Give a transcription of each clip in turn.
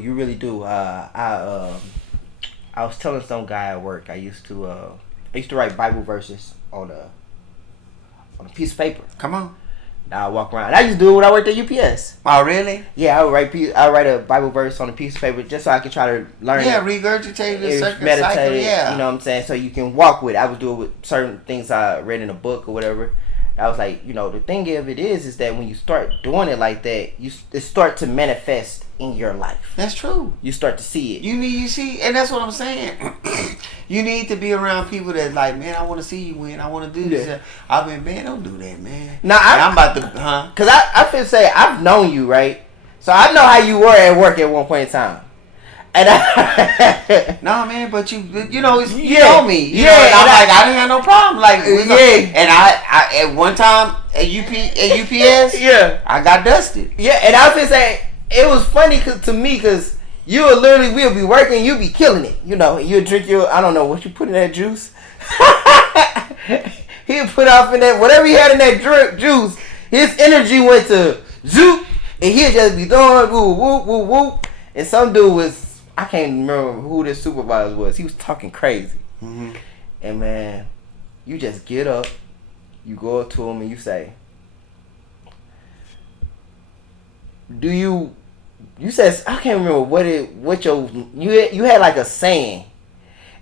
You really do. I was telling some guy at work. I used to write Bible verses on a piece of paper. Come on. Now I walk around. I used to do it when I worked at UPS. Oh, really? Yeah, I would write a Bible verse on a piece of paper just so I could try to learn. Yeah, it. regurgitate the Meditate. cycle. Yeah, You know what I'm saying? So you can walk with it. I would do it with certain things I read in a book or whatever. I was like, the thing of it is that when you start doing it like that, it start to manifest in your life. That's true. You start to see it. You see, and that's what I'm saying. You need to be around people that like, man, I want to see you win. I want to do this. I mean, man, don't do that, man. Now I'm about to, Cause I feel say I've known you, right? So I know how you were at work at one point in time. And no, man, but you know, you know me. You know, and I didn't have no problem. Like, and I at one time at UPS, yeah, I got dusted. Yeah, and I feel say it was funny to me because you would literally, we'll be working, you'll be killing it. You'll drink I don't know what you put in that juice. He'll put off in that, whatever he had in that juice, his energy went to zoop, and he'll just be throwing whoop, whoop, whoop, whoop. And some dude was, I can't remember who this supervisor was. He was talking crazy. Mm-hmm. And man, you just get up, you go up to him and you say, you said, I can't remember you had like a saying.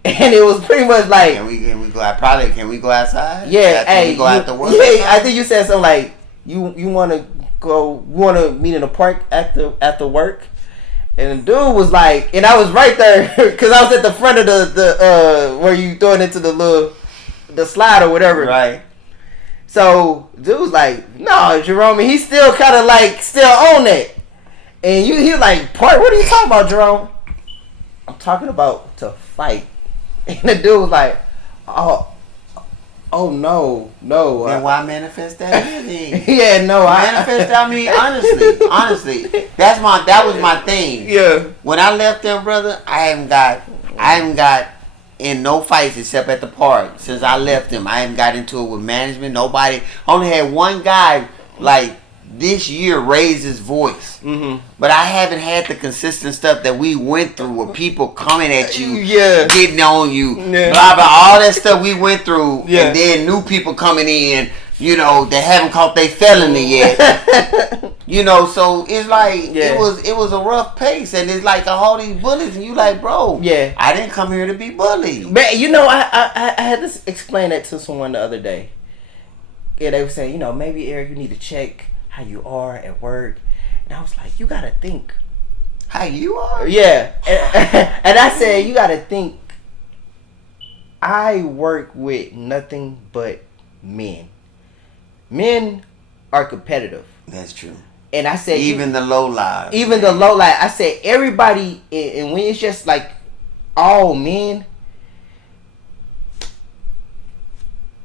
And it was pretty much like, can we go out? Can we go outside? Yeah, can we go out to work? Yeah, I think you said something like you want to meet in the park after work. And the dude was like, and I was right there because I was at the front of the where you throw it into the slide or whatever. Right. So dude was like, no, Jerome, and he's still kind of like still on it. And he like, part, what are you talking about, Jerome? I'm talking about to fight. And the dude was like, oh no. Then why manifest that energy? Yeah, no, manifest. I mean, honestly, that was my thing. Yeah. When I left them, brother, I haven't got in no fights except at the park since I left them. I haven't got into it with management. Nobody. Only had one guy like this year raise his voice. Mm-hmm. But I haven't had the consistent stuff that we went through with people coming at you, getting on you, blah, blah, all that stuff we went through. And then new people coming in, that haven't caught their felony yet. So it's like, it was a rough pace. And it's like all these bullies and you like, bro, I didn't come here to be bullied. But I had to explain that to someone the other day. Yeah, they were saying, maybe Eric, you need to check how you are at work. And I was like, you gotta think how you are. Yeah. And I said, you gotta think, I work with nothing but men are competitive. That's true. And I said, even the low lives, I said everybody, and when it's just like all men,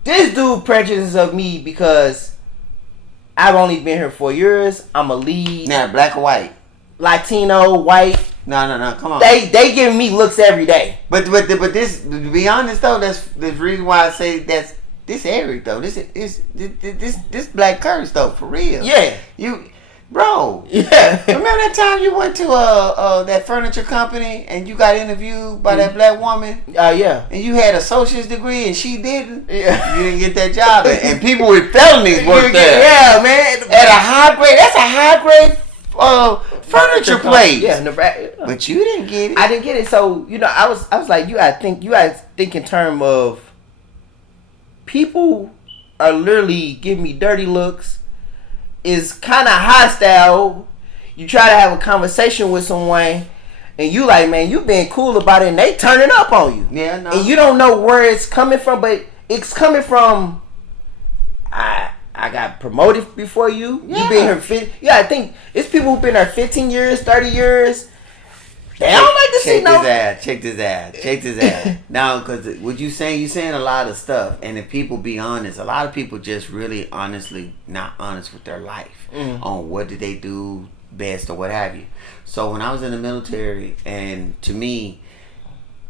this dude prejudices of me because I've only been here 4 years. I'm a lead. Now, black or white? Latino, white. No, come on. They giving me looks every day. But this, to be honest though, that's the reason why I say that's this Eric though. This black curse though, for real. Yeah. Bro. Yeah. Remember that time you went to that furniture company and you got interviewed by that black woman? Yeah. And you had an associate's degree and she didn't? Yeah. You didn't get that job. And people with felonies work there. Yeah, man. At a high grade. That's a high grade furniture place. Yeah, Nebraska. But you didn't get it. I didn't get it. So, I was like, you gotta think in terms of people are literally giving me dirty looks. Is kind of hostile. You try to have a conversation with someone, and you like, man, you being cool about it, and they turning up on you. Yeah, no. And you don't know where it's coming from, but it's coming from. I got promoted before you. Yeah. You been here I think it's people who've been there 15 years, 30 years. They don't like to see no. Check this ass. Now, because what you saying a lot of stuff, and if people be honest, a lot of people just really honestly not honest with their life on what did they do best or what have you. So when I was in the military, and to me,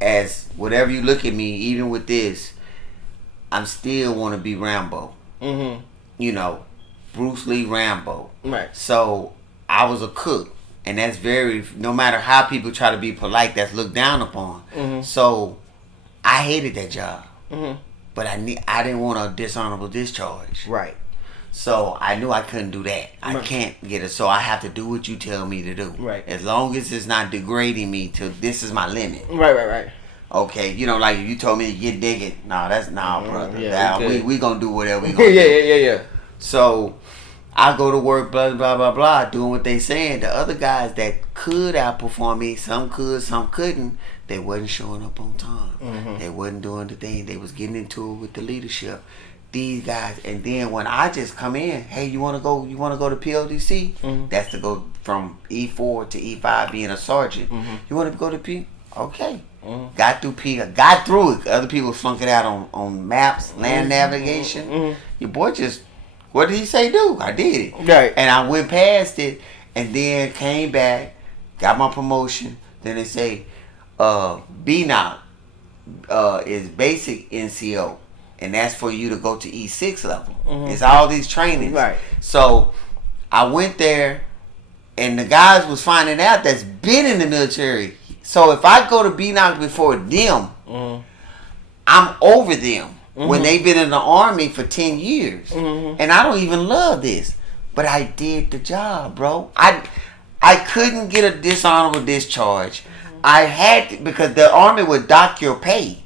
as whatever you look at me, even with this, I'm still want to be Rambo. Mm-hmm. Bruce Lee Rambo. Right. So I was a cook. And that's very, no matter how people try to be polite, that's looked down upon. Mm-hmm. So I hated that job. Mm-hmm. But I didn't want a dishonorable discharge. Right. So I knew I couldn't do that. I Right. can't get it. So I have to do what you tell me to do. Right. As long as it's not degrading me to this is my limit. Right. Okay, you know, like if you told me to get digging, no, that's brother. Yeah, we gonna do whatever we gonna do. yeah. So I go to work, blah blah blah blah, doing what they saying. The other guys that could outperform me, some could, some couldn't. They wasn't showing up on time. Mm-hmm. They wasn't doing the thing. They was getting into it with the leadership. These guys, and then when I just come in, hey, you wanna go to PLDC? Mm-hmm. That's to go from E4 to E5, being a sergeant. Mm-hmm. You wanna go to P? Okay. Mm-hmm. Got through P. Got through it. Other people flunk it out on maps, land navigation. Mm-hmm. Your boy just, what did he say do? I did it. Right. And I went past it, and then came back, got my promotion. Then they say, BNOC is basic NCO, and that's for you to go to E6 level. Mm-hmm. It's all these trainings. Right. So I went there, and the guys was finding out that's been in the military. So if I go to BNOC before them, Mm-hmm. I'm over them. Mm-hmm. When they've been in the Army for 10 years. Mm-hmm. And I don't even love this. But I did the job, bro. I couldn't get a dishonorable discharge. Mm-hmm. I had to, because the Army would dock your pay.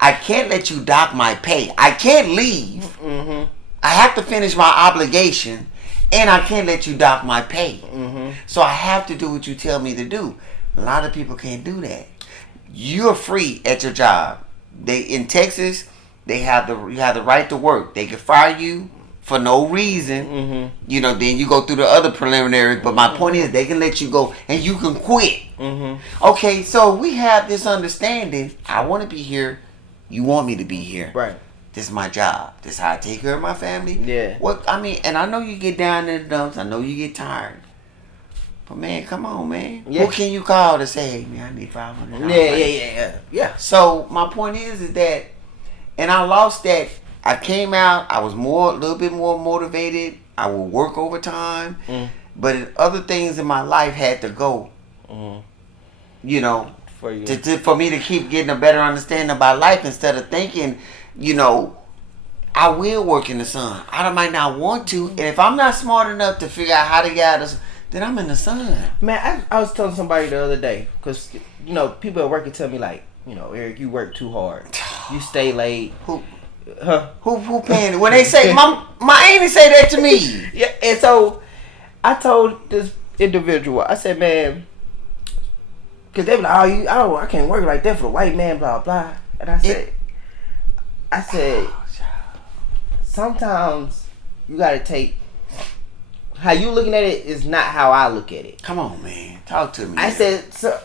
I can't let you dock my pay. I can't leave. Mm-hmm. I have to finish my obligation. And I can't let you dock my pay. Mm-hmm. So I have to do what you tell me to do. A lot of people can't do that. You're free at your job. In Texas, you have the right to work. They can fire you for no reason. Mm-hmm. You know, then you go through the other preliminaries. But my point is, they can let you go and you can quit. Mm-hmm. Okay, so we have this understanding. I want to be here. You want me to be here. Right. This is my job. This is how I take care of my family. Yeah. And I know you get down in the dumps. I know you get tired. But man, come on, man. Yeah. Who can you call to say, hey, man, I need $500? Yeah. So my point is that, and I lost that. I came out. I was a little bit more motivated. I would work overtime, but other things in my life had to go. You know, For you. for me to keep getting a better understanding about life instead of thinking, you know, I will work in the sun. I might not want to, and if I'm not smart enough to figure out how to get out of the sun, then I'm in the sun. Man, I was telling somebody the other day, because, you know, people at work can tell me, like, you know, Eric, you work too hard. You stay late. Who Huh? paying it? When they say, my auntie say that to me. Yeah, and so I told this individual, I said, man, because they be like, I can't work like that for the white man, blah, blah. And I said, sometimes you got to take, how you looking at it is not how I look at it. Come on, man. Talk to me. I said, so,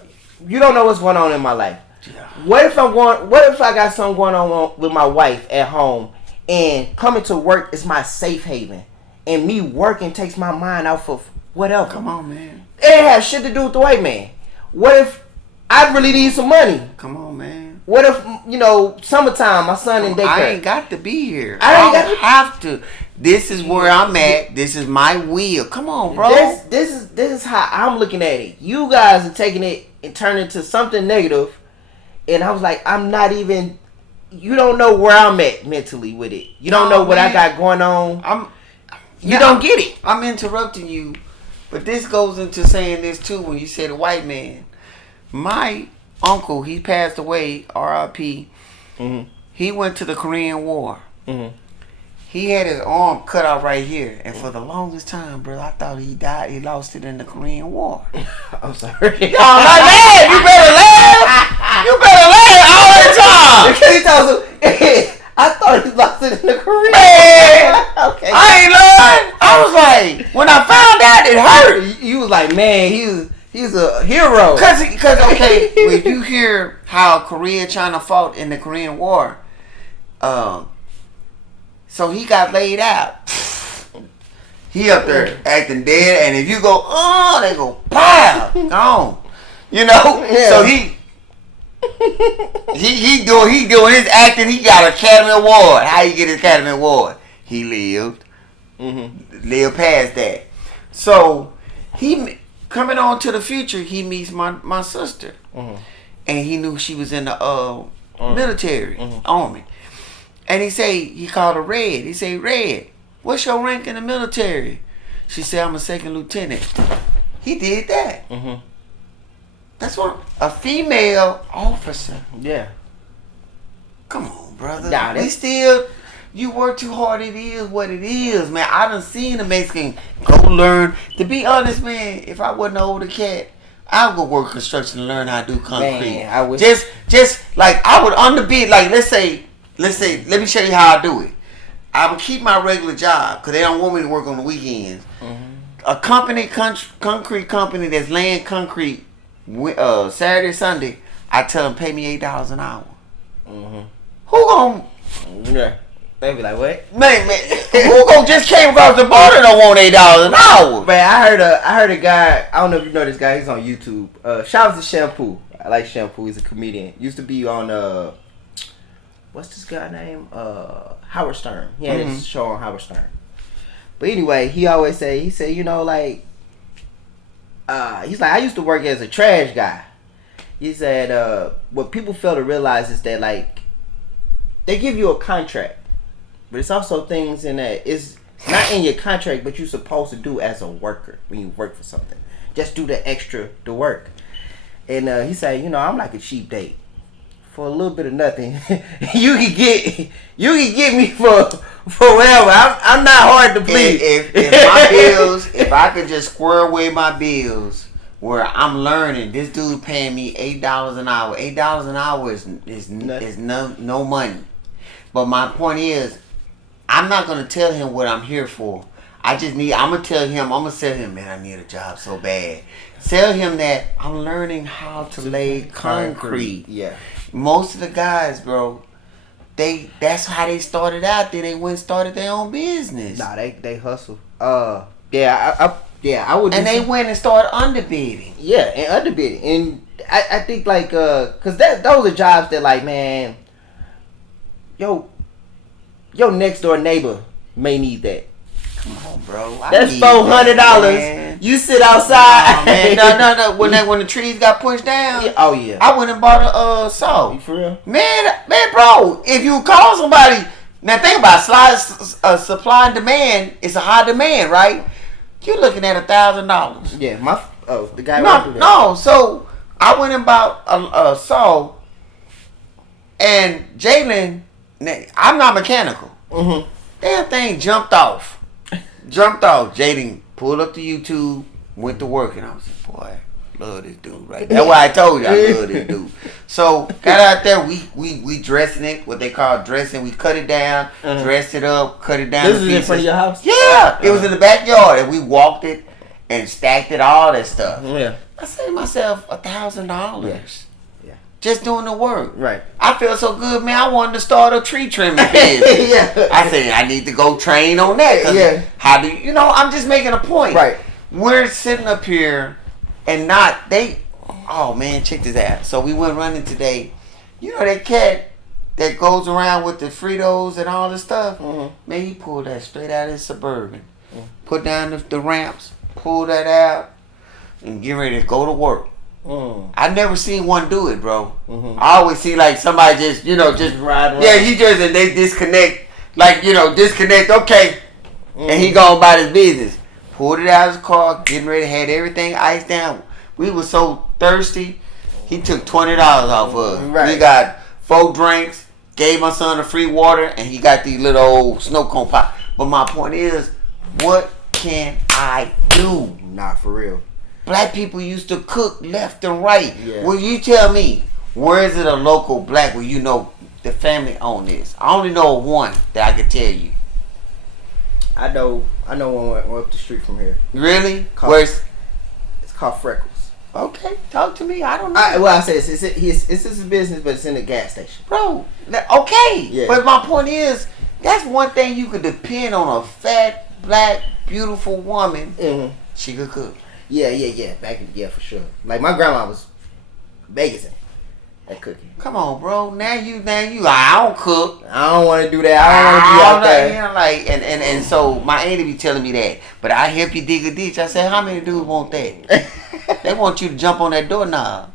you don't know what's going on in my life. Yeah. What if I got something going on with my wife at home, and coming to work is my safe haven, and me working takes my mind off of whatever? Come on, man. It ain't have shit to do with the white man. What if I really need some money? Come on, man. What if, you know, summertime, my son in daycare? I ain't got to be here. I ain't don't got to- have to. This is where I'm at. This is my will. Come on, bro. This is how I'm looking at it. You guys are taking it and turning it to something negative, and I was like, I'm not even. You don't know where I'm at mentally with it. You don't know what I got going on. You don't get it. I'm interrupting you, but this goes into saying this too. When you say the white man, my uncle, he passed away. R.I.P. Mm-hmm. He went to the Korean War. Mm-hmm. He had his arm cut off right here, and for the longest time, bro, I thought he died. He lost it in the Korean War. I'm sorry. Oh my man, you better laugh. You better laugh all the time. Because he told him, I thought he lost it in the Korean. Man, Okay. I ain't lying. I was like, when I found out, it hurt. You was like, man, he's a hero. Cause okay, when you hear how Korea and China fought in the Korean War, so he got laid out. He up there acting dead, and if you go, oh, they go, pow, gone. You know, Yeah. so he doing his acting. He got an Academy Award. How he get his Academy Award? He lived, Mm-hmm. lived past that. So Coming on to the future, he meets my sister. Mm-hmm. And he knew she was in the military, army. And he called her Red. He said, Red, what's your rank in the military? She said, I'm a second lieutenant. He did that. Mm-hmm. That's what a female officer. Yeah. Come on, brother. Nah, we still, you work too hard. It is what it is, man. I done seen a Mexican go learn. To be honest, man, if I wasn't an older cat, I'll go work construction and learn how to do concrete. Man, I would just like I would underbid. Like let's say, let me show you how I do it. I would keep my regular job because they don't want me to work on the weekends. Mm-hmm. A company, concrete company that's laying concrete Saturday, Sunday, I tell them pay me $8 an hour. Mm-hmm. Who gon' Yeah. They be like, what? man? Who gon' just came across the border and don't want $8 an hour? Man, I heard a guy. I don't know if you know this guy. He's on YouTube. Shout out to Shampoo. I like Shampoo. He's a comedian. Used to be on what's this guy name? Howard Stern. He had his show on Howard Stern. But anyway, he always say, you know, like, he's like, I used to work as a trash guy. He said, what people fail to realize is that, like, they give you a contract, but it's also things in that it's not in your contract, but you're supposed to do as a worker when you work for something. Just do the work. And he said, you know, I'm like a cheap date. For a little bit of nothing, you can get me for whatever. I'm not hard to please. If my bills, if I could just square away my bills, where I'm learning, this dude paying me $8 an hour. $8 an hour is no money. But my point is, I'm not gonna tell him what I'm here for. I'm gonna tell him, man, I need a job so bad. Tell him that I'm learning how to lay concrete. Yeah. Most of the guys, bro, that's how they started out. Then they went and started their own business. Nah, they hustle. I would. And they went and started underbidding. Yeah, and underbidding, and I think like cause those are jobs that like, man, your next door neighbor may need that. Come on, bro. That's $400. You sit outside. No. When the trees got pushed down. Yeah. Oh yeah. I went and bought a saw. You for real? Man, bro. If you call somebody, now think about supply and demand. It's a high demand, right? You're looking at $1,000. Yeah. The guy. No. So I went and bought a saw, and Jalen, I'm not mechanical. Mm-hmm. Damn thing jumped off. Jaden pulled up to YouTube, went to work, and I was like, boy, love this dude right there. That's why I told you I love this dude. So got out there, we dressing it, what they call dressing. We cut it down, dressed it up, cut it down. This is in front of your house? Yeah, it was in the backyard, and we walked it and stacked it, all that stuff. Yeah. I saved myself $1,000. Yeah. Just doing the work. Right. I feel so good, man. I wanted to start a tree trimming business. Yeah. I said, I need to go train on that. Yeah. How do you know, I'm just making a point. Right. We're sitting up here and oh man, check this out. So we went running today. You know that cat that goes around with the Fritos and all this stuff? Mm-hmm. Man, he pulled that straight out of his Suburban. Mm-hmm. Put down the ramps, pull that out, and get ready to go to work. I never seen one do it, bro. Mm-hmm. I always see like somebody just ride. Yeah, and they disconnect, disconnect. Okay, and he go about his business. Pulled it out of his car, getting ready, had everything iced down. We were so thirsty. He took $20 off of us. Right. We got 4 drinks. Gave my son a free water, and he got these little old snow cone pop. But my point is, what can I do? Nah, for real. Black people used to cook left and right. Yeah. Well, you tell me, where is it a local black where you know the family own this? I only know one that I can tell you. I know one up the street from here. Really? It's called Freckles. Okay, talk to me. I don't know. I say it's his business, but it's in a gas station. Bro, okay. Yeah. But my point is, that's one thing you could depend on, a fat, black, beautiful woman. Mm-hmm. She could cook. Yeah. For sure. Like my grandma was Vegas, That cooking. Come on, bro. Now you I don't cook. I don't want to do that. I don't want to be out there. You know, like, and so my auntie be telling me that. But I help you dig a ditch. I said, how many dudes want that? They want you to jump on that doorknob.